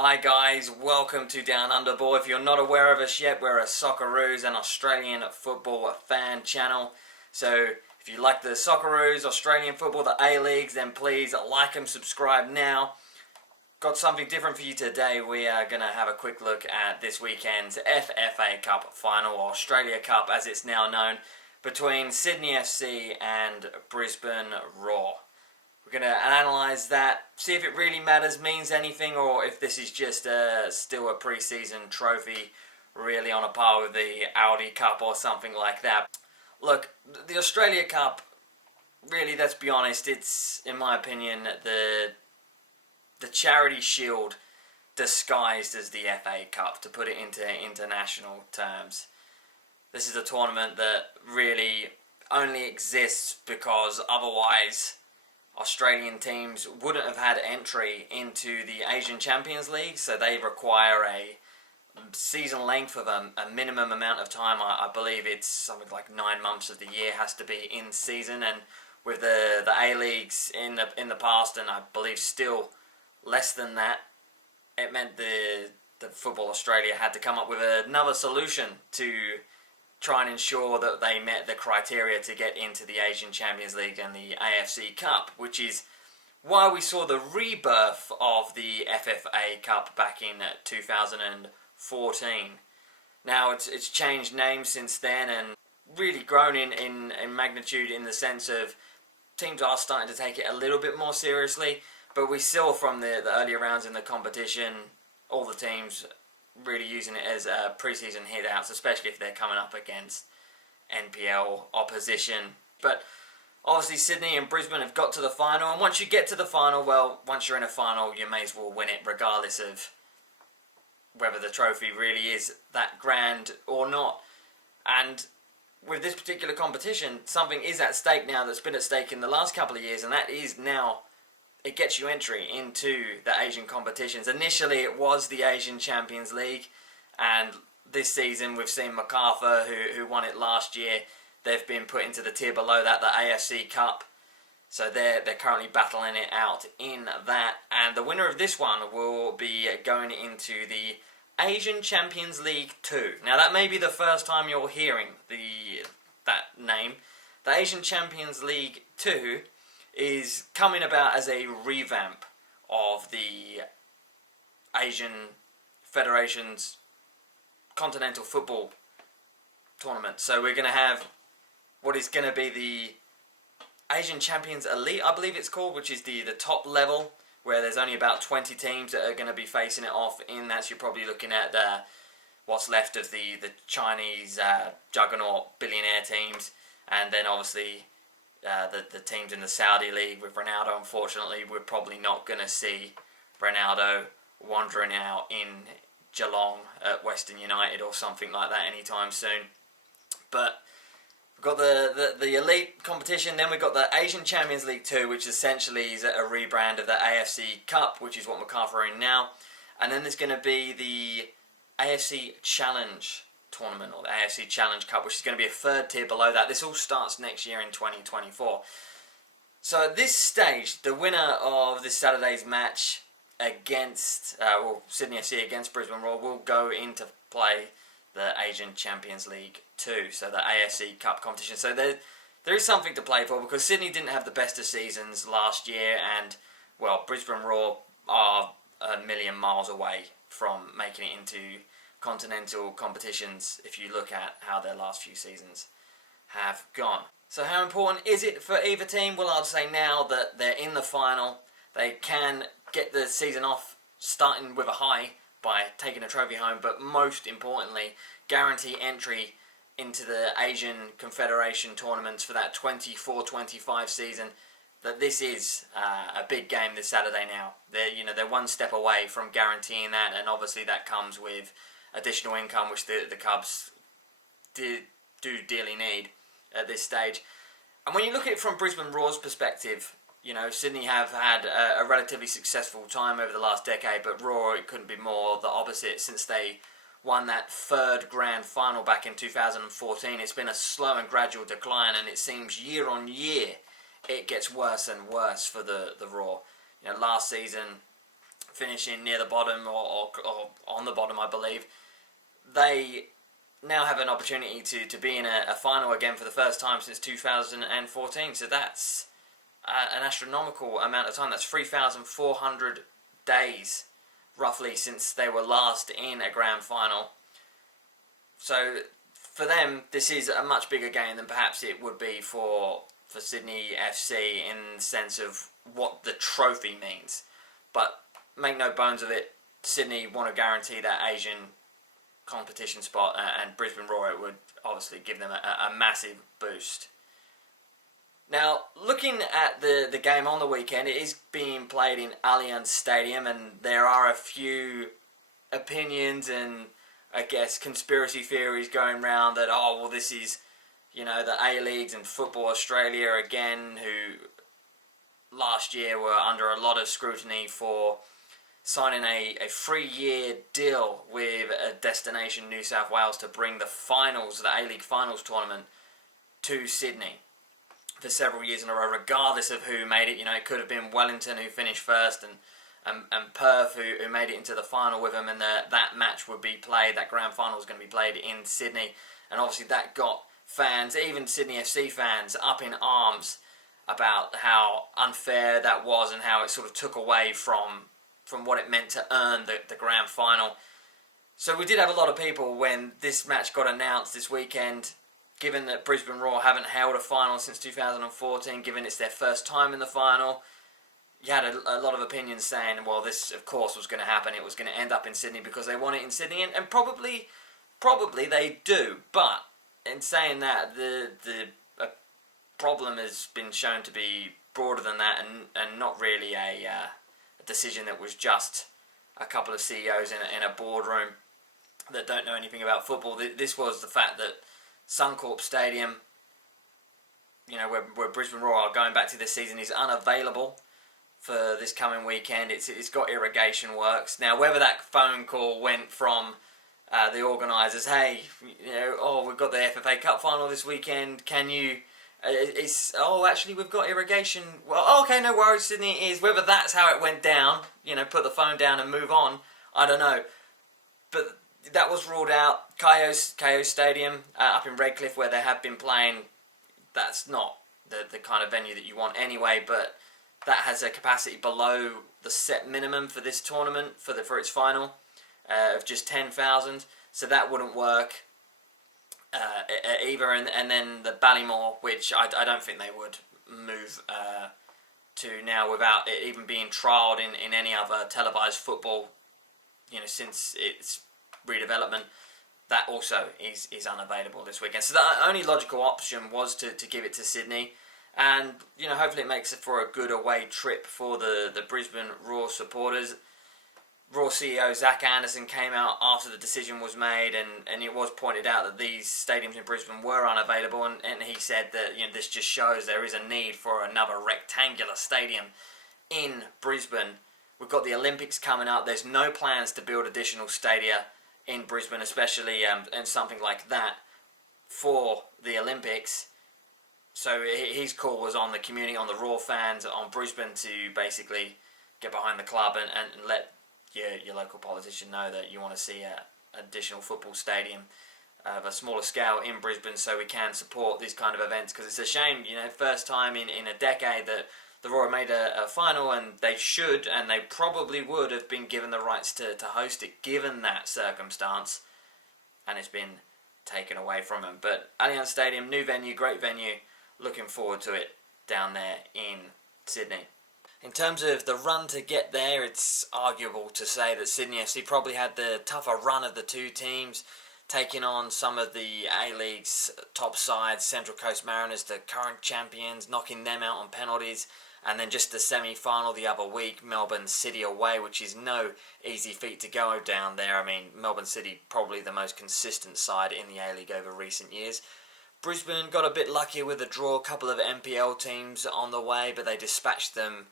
Hi guys, welcome to Down Under Ball. If you're not aware of us yet, we're a Socceroos and Australian football fan channel. So if you like the Socceroos, Australian football, the A-Leagues, then please like and subscribe now. Got something different for you today. We are going to have a quick look at this weekend's FFA Cup final, or Australia Cup as it's now known, between Sydney FC and Brisbane Roar. We're going to analyse that, see if it really matters, means anything, or if this is just still a pre-season trophy, really on a par with the Audi Cup or something like that. Look, the Australia Cup, really, let's be honest, it's, in my opinion, the Charity Shield disguised as the FA Cup, to put it into international terms. This is a tournament that really only exists because otherwise Australian teams wouldn't have had entry into the Asian Champions League, so they require a season length of a minimum amount of time. I believe it's something like 9 months of the year has to be in season, and with the A-Leagues in the past, and I believe still less than that, it meant the Football Australia had to come up with another solution to try and ensure that they met the criteria to get into the Asian Champions League and the AFC Cup, which is why we saw the rebirth of the FFA Cup back in 2014. Now it's changed names since then and really grown in magnitude, in the sense of teams are starting to take it a little bit more seriously, but we saw from the earlier rounds in the competition, all the teams really using it as pre-season hit-outs, especially if they're coming up against NPL opposition. But obviously Sydney and Brisbane have got to the final, and once you get to the final, well, once you're in a final, you may as well win it, regardless of whether the trophy really is that grand or not. And with this particular competition, something is at stake now that's been at stake in the last couple of years, and that is now it gets you entry into the Asian competitions. Initially, it was the Asian Champions League, and this season we've seen Macarthur, who won it last year. They've been put into the tier below that, the AFC Cup. So they're currently battling it out in that, and the winner of this one will be going into the Asian Champions League 2. Now that may be the first time you're hearing that name. The Asian Champions League 2 is coming about as a revamp of the Asian Federation's continental football tournament. So we're going to have what is going to be the Asian Champions Elite, I believe it's called, which is the top level, where there's only about 20 teams that are going to be facing it off in that. So you're probably looking at what's left of the Chinese juggernaut billionaire teams, and then obviously the teams in the Saudi League with Ronaldo. Unfortunately, we're probably not going to see Ronaldo wandering out in Geelong at Western United or something like that anytime soon. But we've got the elite competition, then we've got the Asian Champions League 2, which essentially is a rebrand of the AFC Cup, which is what Macarthur are in now. And then there's going to be the AFC Challenge Tournament, or the AFC Challenge Cup, which is going to be a third tier below that. This all starts next year in 2024. So at this stage, the winner of this Saturday's match against Sydney FC against Brisbane Roar will go into play the Asian Champions League 2, so the AFC Cup competition. So there is something to play for, because Sydney didn't have the best of seasons last year, and well, Brisbane Roar are a million miles away from making it into continental competitions if you look at how their last few seasons have gone. So how important is it for either team? Well, I'd say now that they're in the final, they can get the season off starting with a high by taking a trophy home, but most importantly, guarantee entry into the Asian Confederation tournaments for that 24-25 season. That this is a big game this Saturday now. They're one step away from guaranteeing that, and obviously that comes with additional income, which the Cubs do dearly need at this stage. And when you look at it from Brisbane Roar's perspective, Sydney have had a relatively successful time over the last decade, but Roar, it couldn't be more the opposite. Since they won that third grand final back in 2014, it's been a slow and gradual decline, and it seems year on year it gets worse and worse for the Roar. Last season finishing near the bottom or on the bottom, I believe, they now have an opportunity to be in a final again for the first time since 2014. So that's an astronomical amount of time. That's 3,400 days, roughly, since they were last in a grand final. So for them, this is a much bigger game than perhaps it would be for Sydney FC in the sense of what the trophy means. But make no bones of it, Sydney want to guarantee that Asian competition spot, and Brisbane Roar would obviously give them a massive boost. Now, looking at the game on the weekend, it is being played in Allianz Stadium, and there are a few opinions and, I guess, conspiracy theories going around that, this is, the A-Leagues and Football Australia again, who last year were under a lot of scrutiny for signing a 3-year deal with a Destination New South Wales to bring the finals, the A-League finals tournament, to Sydney for several years in a row, regardless of who made it. It could have been Wellington who finished first, and Perth who made it into the final with them, and that match would be played, that grand final was going to be played in Sydney, and obviously that got fans, even Sydney FC fans, up in arms about how unfair that was and how it sort of took away from what it meant to earn the grand final. So we did have a lot of people when this match got announced this weekend, given that Brisbane Roar haven't held a final since 2014, given it's their first time in the final. You had a lot of opinions saying, well, this of course was going to happen, it was going to end up in Sydney because they want it in Sydney, and probably they do. But in saying that, the problem has been shown to be broader than that, and not really a decision that was just a couple of CEOs in a boardroom that don't know anything about football. This was the fact that Suncorp Stadium, where Brisbane Roar are going back to this season, is unavailable for this coming weekend. It's got irrigation works. Now, whether that phone call went from the organisers, hey, we've got the FFA Cup final this weekend, can you... actually we've got irrigation. Well, okay, no worries, Sydney it is. Whether that's how it went down, put the phone down and move on, I don't know. But that was ruled out. Kayo Stadium up in Redcliffe, where they have been playing, that's not the kind of venue that you want anyway, but that has a capacity below the set minimum for this tournament, for its final, of just 10,000, so that wouldn't work either. And then the Ballymore, which I don't think they would move to now without it even being trialled in any other televised football, since its redevelopment, that also is unavailable this weekend. So the only logical option was to give it to Sydney, and hopefully it makes it for a good away trip for the Brisbane Roar supporters. Raw CEO Zach Anderson came out after the decision was made, and it was pointed out that these stadiums in Brisbane were unavailable, and he said that this just shows there is a need for another rectangular stadium in Brisbane. We've got the Olympics coming up. There's no plans to build additional stadia in Brisbane, especially and something like that for the Olympics. So his call was on the community, on the Raw fans, on Brisbane to basically get behind the club and let your local politician know that you want to see an additional football stadium of a smaller scale in Brisbane, so we can support these kind of events, because it's a shame, first time in a decade that the Roar made a final, and they should, and they probably would have been given the rights to host it given that circumstance, and it's been taken away from them. But Allianz Stadium, new venue, great venue, looking forward to it down there in Sydney. In terms of the run to get there, it's arguable to say that Sydney FC probably had the tougher run of the two teams, taking on some of the A-League's top sides, Central Coast Mariners, the current champions, knocking them out on penalties, and then just the semi-final the other week, Melbourne City away, which is no easy feat to go down there. I mean, Melbourne City probably the most consistent side in the A-League over recent years. Brisbane got a bit luckier with a draw, a couple of NPL teams on the way, but they dispatched them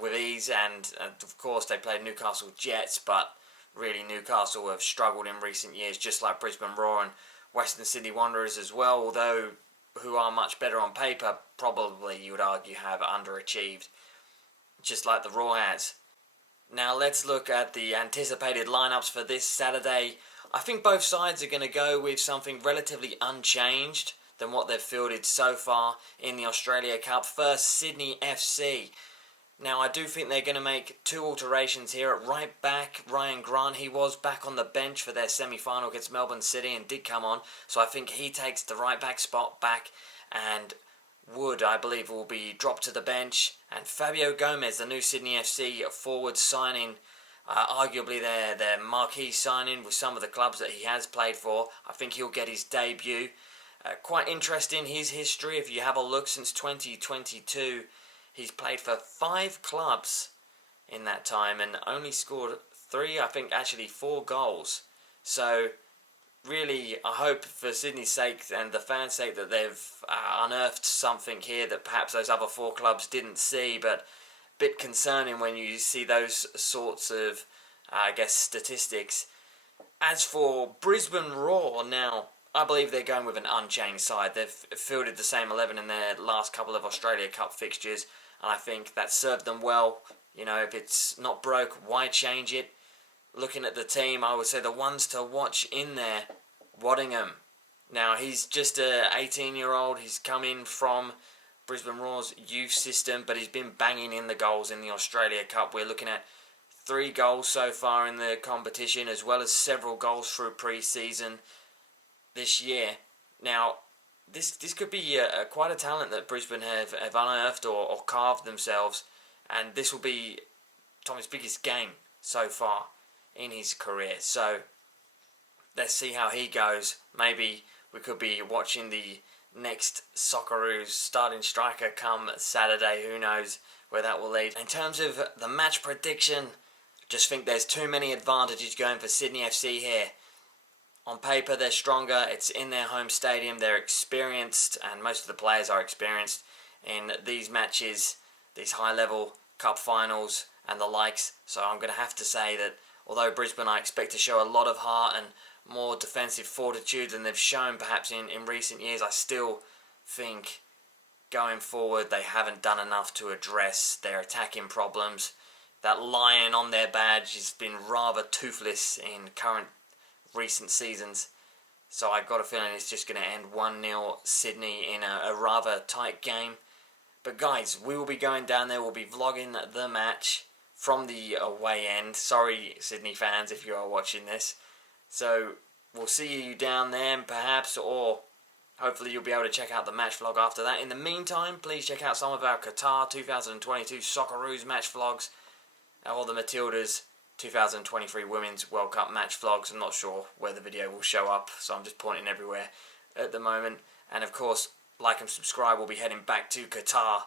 with ease, and of course they played Newcastle Jets, but really Newcastle have struggled in recent years, just like Brisbane Roar and Western Sydney Wanderers as well, although who are much better on paper, probably you would argue have underachieved, just like the Roar has. Now let's look at the anticipated lineups for this Saturday. I think both sides are going to go with something relatively unchanged than what they've fielded so far in the Australia Cup. First, Sydney FC. Now, I do think they're going to make two alterations here. At right back, Ryan Grant, he was back on the bench for their semi-final against Melbourne City and did come on. So I think he takes the right back spot back, and Wood, I believe, will be dropped to the bench. And Fabio Gomez, the new Sydney FC forward signing, arguably their marquee signing with some of the clubs that he has played for. I think he'll get his debut. Quite interesting, his history. If you have a look, since 2022, he's played for 5 clubs in that time and only scored 3, I think actually 4 goals. So really, I hope for Sydney's sake and the fans' sake that they've unearthed something here that perhaps those other 4 clubs didn't see, but a bit concerning when you see those sorts of, statistics. As for Brisbane Roar, now, I believe they're going with an unchanged side. They've fielded the same 11 in their last couple of Australia Cup fixtures, and I think that served them well. You know, if it's not broke, why change it? Looking at the team, I would say the ones to watch in there, Waddingham. Now, he's just a 18-year-old. He's come in from Brisbane Roar's youth system, but he's been banging in the goals in the Australia Cup. We're looking at 3 goals so far in the competition, as well as several goals through pre-season this year. Now, this could be quite a talent that Brisbane have unearthed or carved themselves, and this will be Tommy's biggest game so far in his career. So let's see how he goes. Maybe we could be watching the next Socceroos starting striker come Saturday. Who knows where that will lead. In terms of the match prediction, just think there's too many advantages going for Sydney FC here. On paper, they're stronger. It's in their home stadium. They're experienced, and most of the players are experienced in these matches, these high-level cup finals and the likes. So I'm going to have to say that although Brisbane, I expect to show a lot of heart and more defensive fortitude than they've shown perhaps in recent years, I still think going forward they haven't done enough to address their attacking problems. That lion on their badge has been rather toothless in recent seasons, so I got a feeling it's just going to end 1-0 Sydney in a rather tight game. But guys, we will be going down there, we'll be vlogging the match from the away end. Sorry Sydney fans if you are watching this. So we'll see you down there perhaps, or hopefully you'll be able to check out the match vlog after that. In the meantime, please check out some of our Qatar 2022 Socceroos match vlogs, or the Matildas 2023 Women's World Cup match vlogs. I'm not sure where the video will show up, so I'm just pointing everywhere at the moment. And of course, like and subscribe. We'll be heading back to Qatar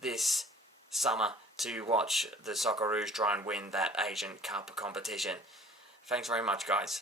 this summer to watch the Socceroos try and win that Asian Cup competition. Thanks very much, guys.